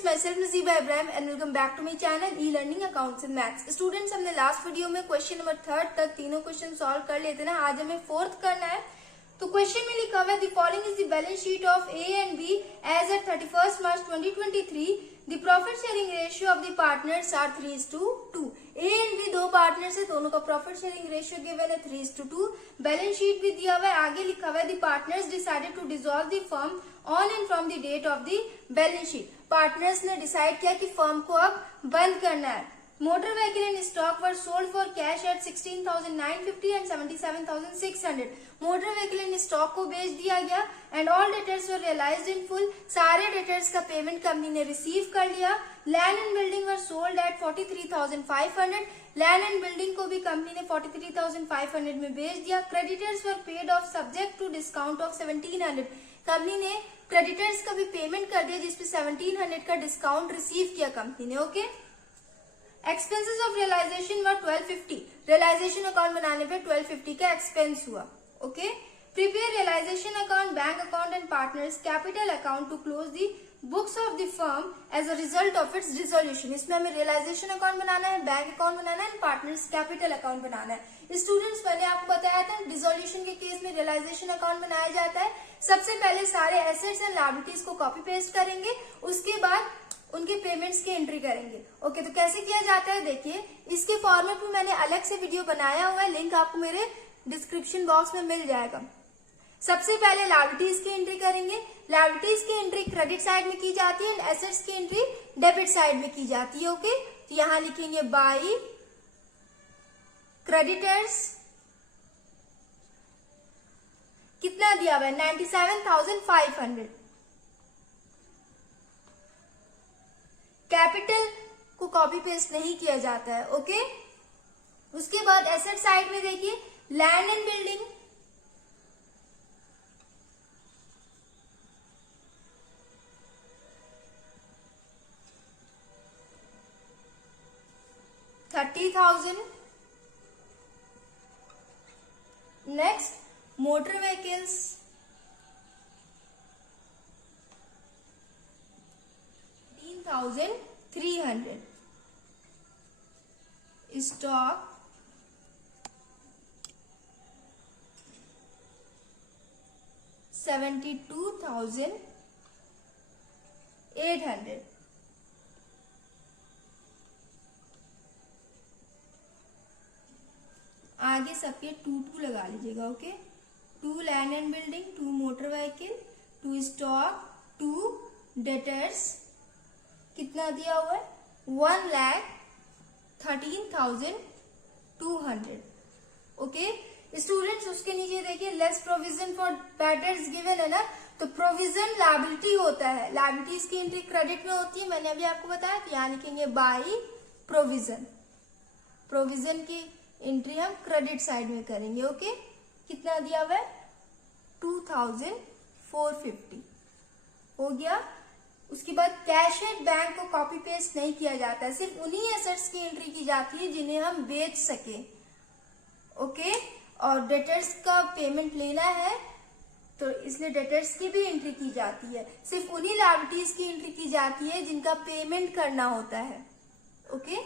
students, myself Naseeba Ibrahim and welcome back to my channel e-learning accounts and maths. Students, हमने last video में question number 3 तक तीनों question solve कर लेते ना, आज हमें 4th करना है। तो क्वेश्चन में लिखा हुआ है the following is the balance sheet of A and B as at 31st March 2023। The profit sharing ratio of the partners are 3:2। A and B दो पार्टनर्स है, दोनों का प्रॉफिट शेयरिंग रेशियो गिवन है 3:2। Balance sheet भी दिया हुआ है, आगे लिखा हुआ है the partners decided to dissolve the firm on and from the date of the balance sheet. Partners ने डिसाइड किया कि फर्म को अब बंद करना है। Motor vehicle in stock were sold for cash at 16,950 and 77,600। Motor vehicle in stock को बेच दिया गया and all debtors were realised in full. सारे डेटर्स का पेमेंट कंपनी ने रिसीव कर लिया। Land and building were sold at 43,500। Land and building को भी कंपनी ने 43,500 में बेच दिया। Creditors were paid off subject to discount of 1,700। Company ने क्रेडिटर्स का भी पेमेंट कर दिया जिसपे 1,700 का डिस्काउंट रिसीव किया कंपनी ने। Okay, expenses of realisation were 1,250। Realisation account बनाने पे 1,250 का एक्सपेंस हुआ। Okay, prepare realisation account, bank account and partners capital account to close the books of the firm as a result of its dissolution. इसमें हमें realisation account बनाना है, bank account बनाना है, partners capital account बनाना है। Students, मैंने आपको बताया था dissolution के केस में रियलाइजेशन अकाउंट बनाया जाता है। सबसे पहले सारे एसेट्स एंड लायबिलिटीज को कॉपी पेस्ट करेंगे, उसके बाद उनके पेमेंट्स की एंट्री करेंगे। ओके, तो कैसे किया जाता है देखिए, इसके फॉर्मेट में मैंने अलग से वीडियो बनाया हुआ है, लिंक आपको मेरे डिस्क्रिप्शन बॉक्स में मिल जाएगा। सबसे पहले लायबिलिटीज की एंट्री करेंगे। लायबिलिटीज की एंट्री क्रेडिट साइड में की जाती है एंड एसेट्स की एंट्री डेबिट साइड में की जाती है। ओके, तो यहां लिखेंगे बाई क्रेडिटर्स, कितना दिया हुआ है 97,500। कैपिटल को कॉपी पेस्ट नहीं किया जाता है। ओके, उसके बाद एसेट साइड में देखिए land and building, $30,000। Next motor vehicles, $300। Stock $72,800। आगे सबके 2 लगा लीजिएगा। Okay, 2 land and building, 2 motor vehicle, 2 stock, 2 debtors. कितना दिया हुआ है 1,13,200। ओके स्टूडेंट्स, उसके नीचे देखिए less provision for debtors given है ना, तो प्रोविजन लायबिलिटी होता है। लायबिलिटीज की एंट्री क्रेडिट में होती है, मैंने अभी आपको बताया। तो यहाँ लिखेंगे बाई प्रोविजन। प्रोविजन की एंट्री हम क्रेडिट साइड में करेंगे। ओके, कितना दिया हुआ है 2,450 हो गया। उसके बाद कैश एट बैंक को कॉपी पेस्ट नहीं किया जाता है, सिर्फ उन्हीं एसेट्स की एंट्री की जाती है जिन्हें हम बेच सके। ओके, और डेटर्स का पेमेंट लेना है तो इसलिए डेटर्स की भी एंट्री की जाती है। सिर्फ उन्हीं लायबिलिटीज की एंट्री की जाती है जिनका पेमेंट करना होता है। ओके,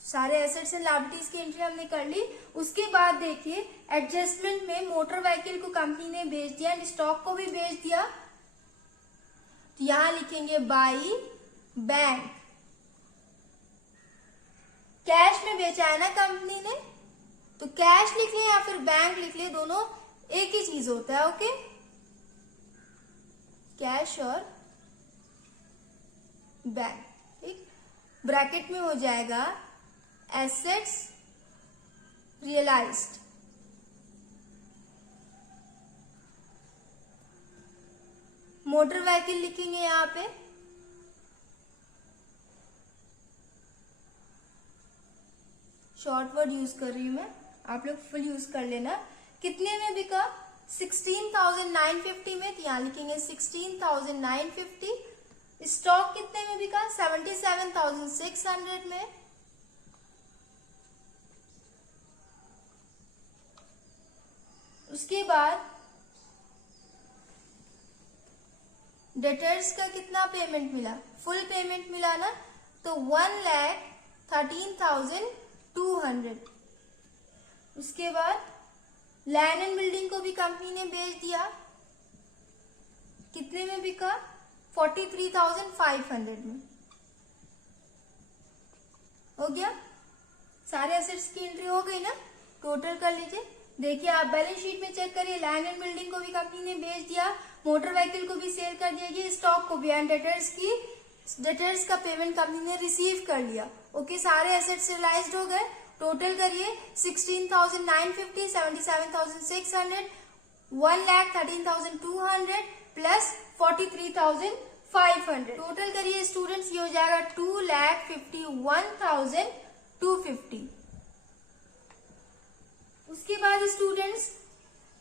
सारे एसेट्स एंड लायबिलिटीज की एंट्री हमने कर ली। उसके बाद देखिए एडजस्टमेंट में मोटर व्हीकल को कंपनी ने बेच दिया एंड स्टॉक को भी बेच दिया। तो यहां लिखेंगे बाई बैंक। कैश में बेचा है ना कंपनी ने, तो कैश लिख ले या फिर बैंक लिख ले, दोनों एक ही चीज होता है। ओके, कैश और बैंक। ठीक, ब्रैकेट में हो जाएगा एसेट्स रियलाइज्ड, मोटर व्हीकल लिखेंगे यहां पे, शॉर्ट वर्ड यूज कर रही हूं मैं, आप लोग फुल यूज कर लेना। कितने में बिका 16,950 में, तो यहां लिखेंगे 16,950। स्टॉक कितने में बिका 77,600 में। उसके बाद डेटर्स का कितना पेमेंट मिला, फुल पेमेंट मिला ना, तो 1,13,200। उसके बाद लैंड एंड बिल्डिंग को भी कंपनी ने बेच दिया, कितने में बिका, 43,500 में। हो गया, सारे एसेट्स की एंट्री हो गई ना, टोटल कर लीजिए। देखिए आप बैलेंस शीट में चेक करिए, लैंड एंड बिल्डिंग को भी कंपनी ने बेच दिया, मोटर व्हीकल को भी सेल कर दिया, ये स्टॉक को भी, एंड डेटर्स का पेमेंट कंपनी ने रिसीव कर लिया। ओके, सारे एसेट्स रियलाइज्ड हो गए। टोटल करिए 16,950, 77,600, 1,13,200 प्लस 43,500। टोटल करिए स्टूडेंट्स, ये हो जाएगा 2,51,250। उसके बाद स्टूडेंट्स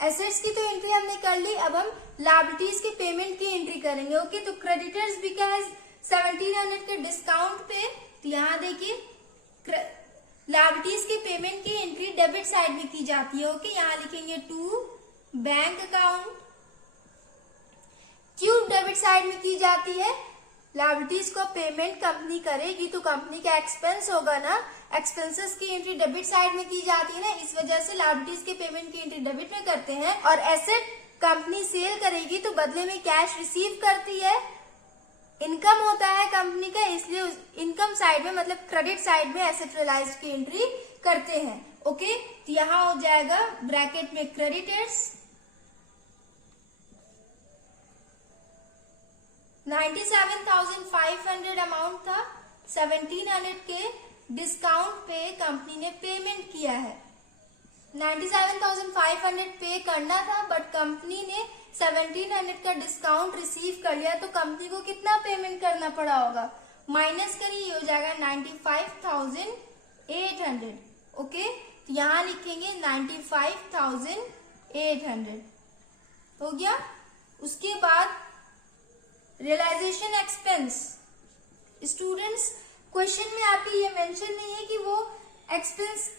एसेट्स की तो एंट्री हमने कर ली, अब हम लायबिलिटीज के पेमेंट की एंट्री करेंगे। ओके, तो क्रेडिटर्स बिका है 1,700 के डिस्काउंट पे, तो यहाँ देखिए लायबिलिटीज के पेमेंट की एंट्री डेबिट साइड में की जाती है। ओके, यहाँ लिखेंगे टू बैंक अकाउंट। क्यों डेबिट साइड में की जाती है, लायबिलिटीज को पेमेंट कंपनी करेगी तो कंपनी का एक्सपेंस होगा ना, एक्सपेंसेस की एंट्री डेबिट साइड में की जाती है ना, इस वजह से लायबिलिटीज के पेमेंट की एंट्री डेबिट में करते हैं। और एसेट कंपनी सेल करेगी तो बदले में कैश रिसीव करती है, इनकम होता है कंपनी का, इसलिए इनकम साइड में मतलब क्रेडिट साइड में एसेट रियलाइज्ड की एंट्री करते हैं। ओके, तो यहाँ हो जाएगा ब्रैकेट में क्रेडिटर्स 97,500 अमाउंट था, 1,700 के डिस्काउंट पे कंपनी ने पेमेंट किया है। 97,500 पे करना था बट कंपनी ने 1,700 का डिस्काउंट रिसीव कर लिया, तो कंपनी को कितना पेमेंट करना पड़ा होगा, माइनस करिए, ये हो जाएगा 95,800। ओके, तो यहाँ लिखेंगे 95,800। हो गया। उसके बाद रियलाइजेशन एक्सपेंस, स्टूडेंट्स क्वेश्चन में आपके ये मेंशन नहीं है कि वो एक्सपेंस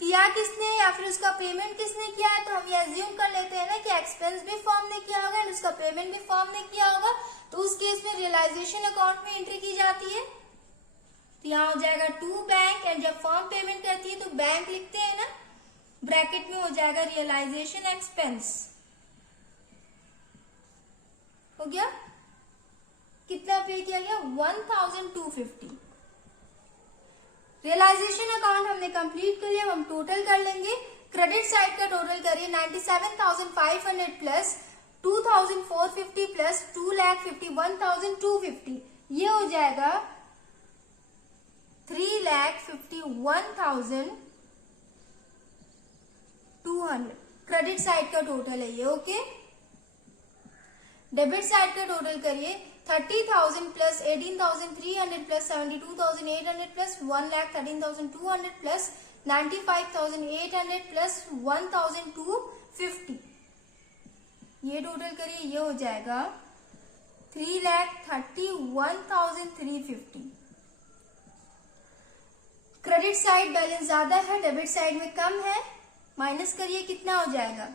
किया किसने या फिर उसका पेमेंट किसने किया है, तो हम ये अज्यूम कर लेते हैं ना कि एक्सपेंस भी फर्म ने किया होगा और उसका पेमेंट भी फर्म ने किया होगा, तो उस केस में रियलाइजेशन अकाउंट में एंट्री की जाती है। तो यहाँ हो जाएगा टू बैंक, एंड जब फर्म पेमेंट करती है तो बैंक लिखते हैं ना, ब्रैकेट में हो जाएगा रियलाइजेशन एक्सपेंस। हो गया, कितना पे किया गया, 1,250। रियलाइजेशन अकाउंट हमने कंप्लीट कर लिया, हम टोटल कर लेंगे। क्रेडिट साइड का टोटल करिए 97,500 प्लस 2,450 प्लस 2,51,250, ये हो जाएगा 3,51,200। क्रेडिट साइड का टोटल है ये। ओके, डेबिट साइड का टोटल करिए 30,000 plus 18,300 plus 72,800 plus 1,13,200 plus 95,800 plus 1,250, ये टोटल करिए, ये हो जाएगा 3,31,350। क्रेडिट साइड बैलेंस ज्यादा है, डेबिट साइड में कम है, माइनस करिए, कितना हो जाएगा,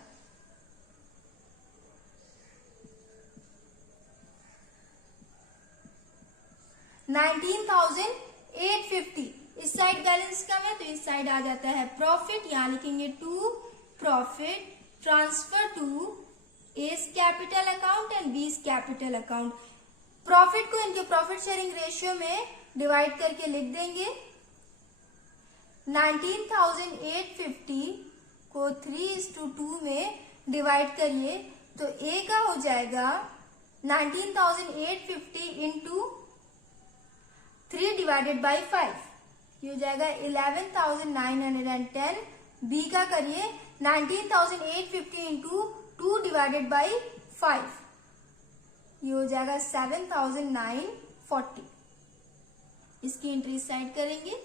19,850। इस साइड बैलेंस कम है तो इस साइड आ जाता है प्रॉफिट, यहां लिखेंगे to profit transfer to A's capital account and B's capital account. Profit को इनके प्रॉफिट शेयरिंग रेशियो में डिवाइड करके लिख देंगे। 19,850 को 3:2 में डिवाइड करिए तो ए का हो जाएगा 19,850 इंटू 3 डिवाइडेड बाई 5, ये हो जाएगा 11,910। बी का करिए 19,850 इंटू 2 डिवाइडेड बाई 5, ये हो जाएगा 7,940। इसकी एंट्री साइड करेंगे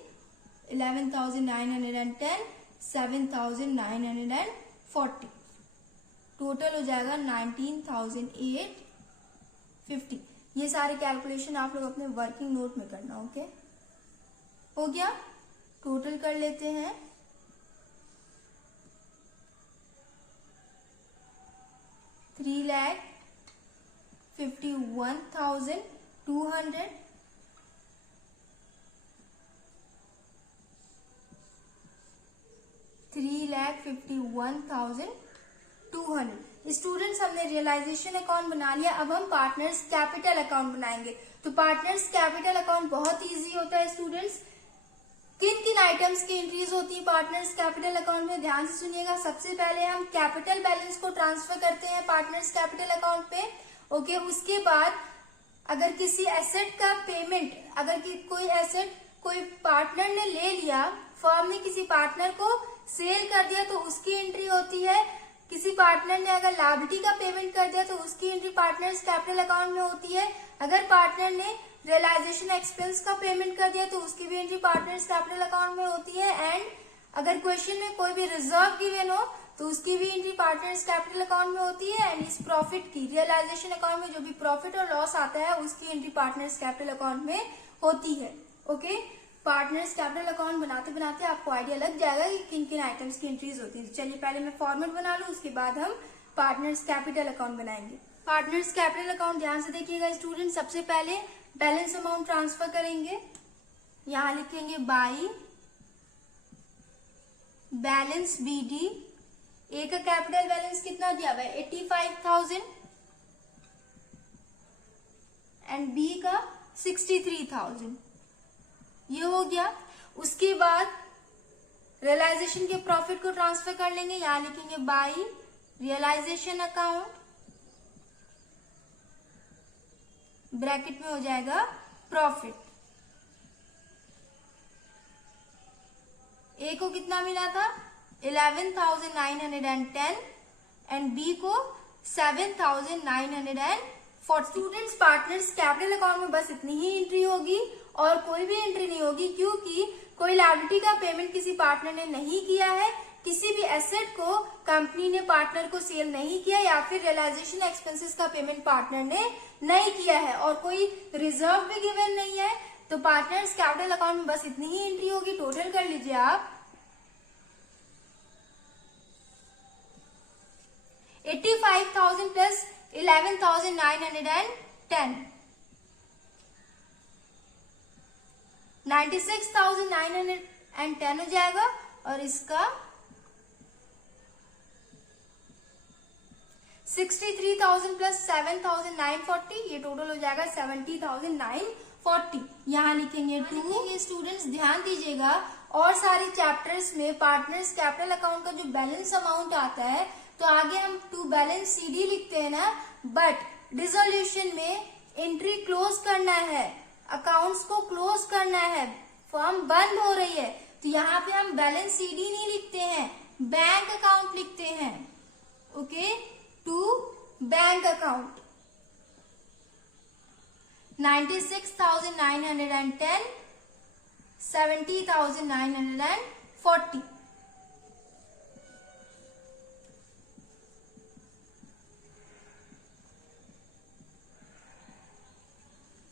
11,910, 7,940, टोटल हो जाएगा 19,850। ये सारे कैलकुलेशन आप लोग अपने वर्किंग नोट में करना। ओके, हो गया, टोटल कर लेते हैं। 3,51,250 51,200, 3,51,200। स्टूडेंट्स हमने रियलाइजेशन अकाउंट बना लिया, अब हम पार्टनर्स कैपिटल अकाउंट बनाएंगे। तो पार्टनर्स कैपिटल अकाउंट बहुत इजी होता है स्टूडेंट्स। किन किन आइटम्स की एंट्रीज होती है पार्टनर्स कैपिटल अकाउंट में, ध्यान से सुनिएगा। सबसे पहले हम कैपिटल बैलेंस को ट्रांसफर करते हैं पार्टनर्स कैपिटल अकाउंट पे। ओके, उसके बाद अगर किसी एसेट का पेमेंट, अगर कोई एसेट कोई पार्टनर ने ले लिया, फर्म ने किसी पार्टनर को सेल कर दिया तो उसकी एंट्री होती है। किसी पार्टनर ने अगर लायबिलिटी का पेमेंट कर दिया तो उसकी एंट्री पार्टनर्स कैपिटल अकाउंट में होती है। अगर पार्टनर ने रियलाइजेशन एक्सपेंस का पेमेंट कर दिया तो उसकी भी एंट्री पार्टनर्स कैपिटल अकाउंट में होती है। एंड अगर क्वेश्चन में कोई भी रिजर्व गिवन हो तो उसकी भी एंट्री पार्टनर्स कैपिटल अकाउंट में होती है। एंड इस प्रॉफिट की रियलाइजेशन अकाउंट में जो भी प्रॉफिट और लॉस आता है उसकी एंट्री पार्टनर्स कैपिटल अकाउंट में होती है। ओके, पार्टनर्स कैपिटल अकाउंट बनाते बनाते आपको आइडिया लग जाएगा कि किन किन आइटम्स की एंट्रीज होती है। चलिए पहले मैं फॉर्मेट बना लूं, उसके बाद हम पार्टनर्स कैपिटल अकाउंट बनाएंगे। पार्टनर्स कैपिटल अकाउंट ध्यान से देखिएगा स्टूडेंट। सबसे पहले बैलेंस अमाउंट ट्रांसफर करेंगे, यहां लिखेंगे बाई बैलेंस BD। ए का कैपिटल बैलेंस कितना दिया हुआ है 85,000 एंड बी का 63,000, ये हो गया। उसके बाद रियलाइजेशन के प्रॉफिट को ट्रांसफर कर लेंगे, यहां लिखेंगे बाई रियलाइजेशन अकाउंट, ब्रैकेट में हो जाएगा प्रॉफिट। ए को कितना मिला था 11,910 एंड बी को 7,940। स्टूडेंट्स पार्टनर्स कैपिटल अकाउंट में बस इतनी ही एंट्री होगी और कोई भी एंट्री नहीं होगी, क्योंकि कोई लायबिलिटी का पेमेंट किसी पार्टनर ने नहीं किया है, किसी भी एसेट को कंपनी ने पार्टनर को सेल नहीं किया, या फिर रियलाइजेशन एक्सपेंसेस का पेमेंट पार्टनर ने नहीं किया है, और कोई रिजर्व भी गिवन नहीं है। तो पार्टनर्स कैपिटल अकाउंट में बस इतनी ही एंट्री होगी। टोटल कर लीजिए आप 85,000 प्लस 11,910, 96,910 हो जाएगा। और इसका 63,000 प्लस 7,940, ये टोटल हो जाएगा 70,940। यहाँ लिखेंगे 2। स्टूडेंट्स ध्यान दीजिएगा, और सारे चैप्टर्स में पार्टनर्स कैपिटल अकाउंट का जो बैलेंस अमाउंट आता है तो आगे हम टू बैलेंस CD लिखते हैं ना, बट डिसोल्यूशन में एंट्री क्लोज करना है, अकाउंट्स को क्लोज करना है, फर्म बंद हो रही है, तो यहाँ पे हम बैलेंस CD नहीं लिखते हैं, बैंक अकाउंट लिखते हैं। Okay, to bank account 96,910, 70,940।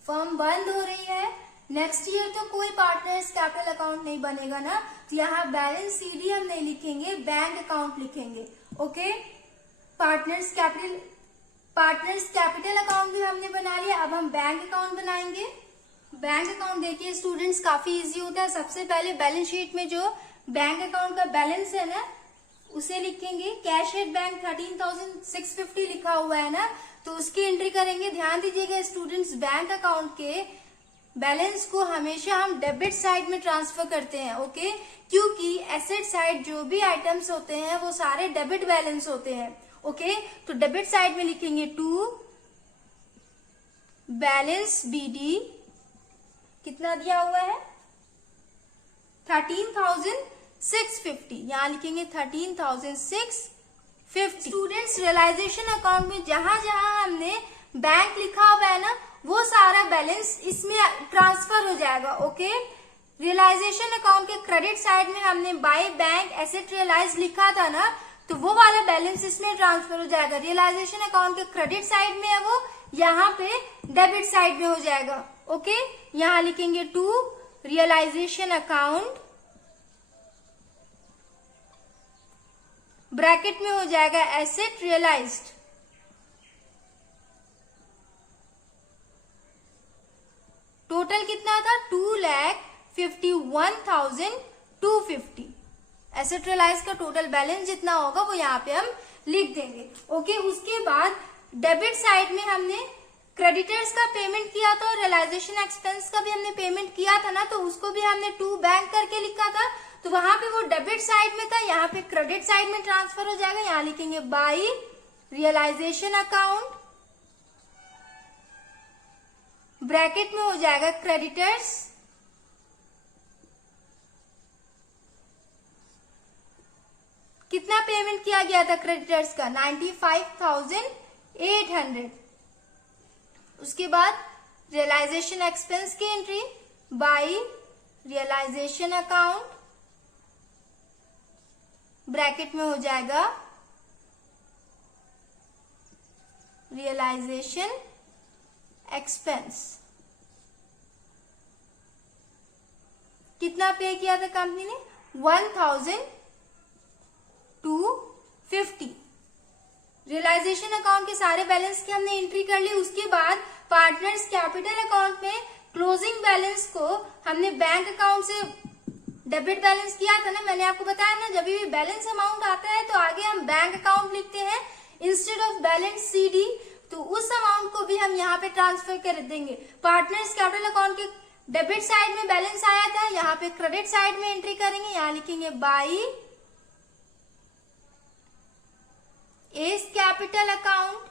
Firm बंद हो रही है, नेक्स्ट ईयर तो कोई पार्टनर्स कैपिटल अकाउंट नहीं बनेगा ना, तो यहाँ बैलेंस CD हम नहीं लिखेंगे, बैंक अकाउंट लिखेंगे। ओके, पार्टनर्स कैपिटल अकाउंट भी हमने बना लिया। अब हम बैंक अकाउंट बनाएंगे। बैंक अकाउंट देखिए स्टूडेंट्स काफी इजी होता है। सबसे पहले बैलेंस शीट में जो बैंक अकाउंट का बैलेंस है ना उसे लिखेंगे। कैश एट बैंक 13,650 लिखा हुआ है ना, तो उसकी एंट्री करेंगे। ध्यान दीजिएगा स्टूडेंट्स, बैंक अकाउंट के बैलेंस को हमेशा हम डेबिट साइड में ट्रांसफर करते हैं। ओके, क्योंकि एसेट साइड जो भी आइटम्स होते हैं वो सारे डेबिट बैलेंस होते हैं। ओके, तो डेबिट साइड में लिखेंगे टू बैलेंस BD, कितना दिया हुआ है 13,650, यहां लिखेंगे 13,650। स्टूडेंट्स रियलाइजेशन अकाउंट में जहां जहां हमने बैंक लिखा हुआ है ना वो सारा बैलेंस इसमें ट्रांसफर हो जाएगा। ओके, रियलाइजेशन अकाउंट के क्रेडिट साइड में हमने बाय बैंक एसेट रियलाइज लिखा था ना, तो वो वाला बैलेंस इसमें ट्रांसफर हो जाएगा। रियलाइजेशन अकाउंट के क्रेडिट साइड में है वो, यहाँ पे डेबिट साइड में हो जाएगा। ओके, यहाँ लिखेंगे टू रियलाइजेशन अकाउंट, ब्रैकेट में हो जाएगा एसेट रियलाइज्ड, कितना था 2,51,250। एसेट रियलाइज का टोटल बैलेंस जितना होगा वो यहाँ पे हम लिख देंगे। ओके, उसके बाद डेबिट साइड में हमने क्रेडिटर्स का पेमेंट किया था और रियलाइजेशन एक्सपेंस का भी हमने पेमेंट किया था ना, तो उसको भी हमने टू बैंक करके लिखा था, तो वहां पे वो डेबिट साइड में था, यहाँ पे क्रेडिट साइड में ट्रांसफर हो जाएगा। यहाँ लिखेंगे बाई रियलाइजेशन अकाउंट, ब्रैकेट में हो जाएगा क्रेडिटर्स, कितना पेमेंट किया गया था क्रेडिटर्स का 95,800। उसके बाद रियलाइजेशन एक्सपेंस की entry by realisation account, bracket में हो जाएगा रियलाइजेशन एक्सपेंस। कितना पे किया था कंपनी ने 1,250। रियलाइजेशन अकाउंट के सारे बैलेंस की हमने एंट्री कर ली। उसके बाद पार्टनर्स कैपिटल अकाउंट में क्लोजिंग बैलेंस को हमने बैंक अकाउंट से डेबिट बैलेंस किया था ना, मैंने आपको बताया ना, जब भी बैलेंस अमाउंट आता है तो आगे हम बैंक अकाउंट लिखते हैं इंस्टेड ऑफ बैलेंस सीडी, तो उस अमाउंट को भी हम यहाँ पे ट्रांसफर कर देंगे। पार्टनर्स कैपिटल अकाउंट के डेबिट साइड में बैलेंस आया था, यहाँ पे क्रेडिट साइड में एंट्री करेंगे, यहाँ लिखेंगे बाई एस कैपिटल अकाउंट।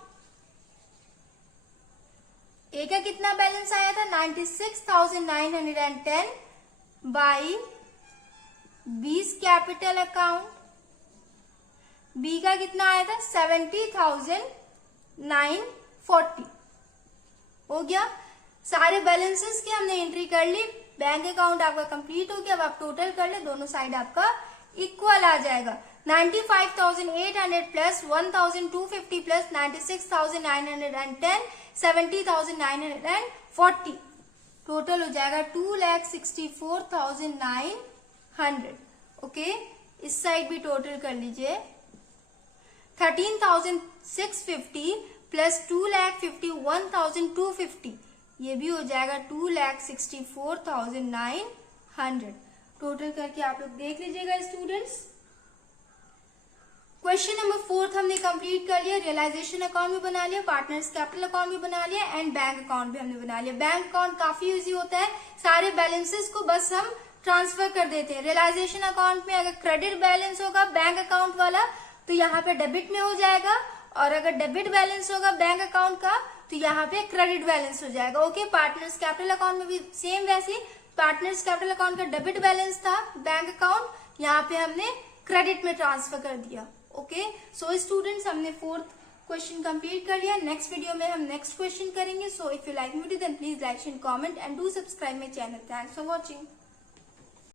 ए का कितना बैलेंस आया था 96,910 बाई बीस कैपिटल अकाउंट। बी का कितना आया था 70,940। हो गया, सारे बैलेंसेस की हमने एंट्री कर ली, बैंक अकाउंट आपका कंप्लीट हो गया। अब आप टोटल कर ले, दोनों साइड आपका इक्वल आ जाएगा। 95,800 प्लस 1,250 प्लस 96,910 70,940 टोटल हो जाएगा 2,64,900। ओके, इस साइड भी टोटल कर लीजिए 13,650 प्लस 2,51,250, ये भी हो जाएगा 2,64,900। टोटल करके आप लोग देख लीजिएगा स्टूडेंट्स। क्वेश्चन नंबर 4 हमने कंप्लीट कर लिया। रियलाइजेशन अकाउंट भी बना लिया, पार्टनर्स कैपिटल अकाउंट भी बना लिया एंड बैंक अकाउंट भी हमने बना लिया। बैंक अकाउंट काफी इजी होता है, सारे बैलेंसेस को बस हम ट्रांसफर कर देते हैं। रियलाइजेशन अकाउंट में अगर क्रेडिट बैलेंस होगा बैंक अकाउंट वाला तो यहाँ पे डेबिट में हो जाएगा, और अगर डेबिट बैलेंस होगा बैंक अकाउंट का तो यहाँ पे क्रेडिट बैलेंस हो जाएगा। ओके, पार्टनर्स कैपिटल अकाउंट में भी सेम वैसे पार्टनर्स कैपिटल अकाउंट का डेबिट बैलेंस था बैंक अकाउंट, यहाँ पे हमने क्रेडिट में ट्रांसफर कर दिया। ओके, सो स्टूडेंट्स हमने 4th क्वेश्चन कंप्लीट कर लिया। नेक्स्ट वीडियो में हम नेक्स्ट क्वेश्चन करेंगे। So if you like video then please like share comment and do subscribe my channel. Thanks for watching.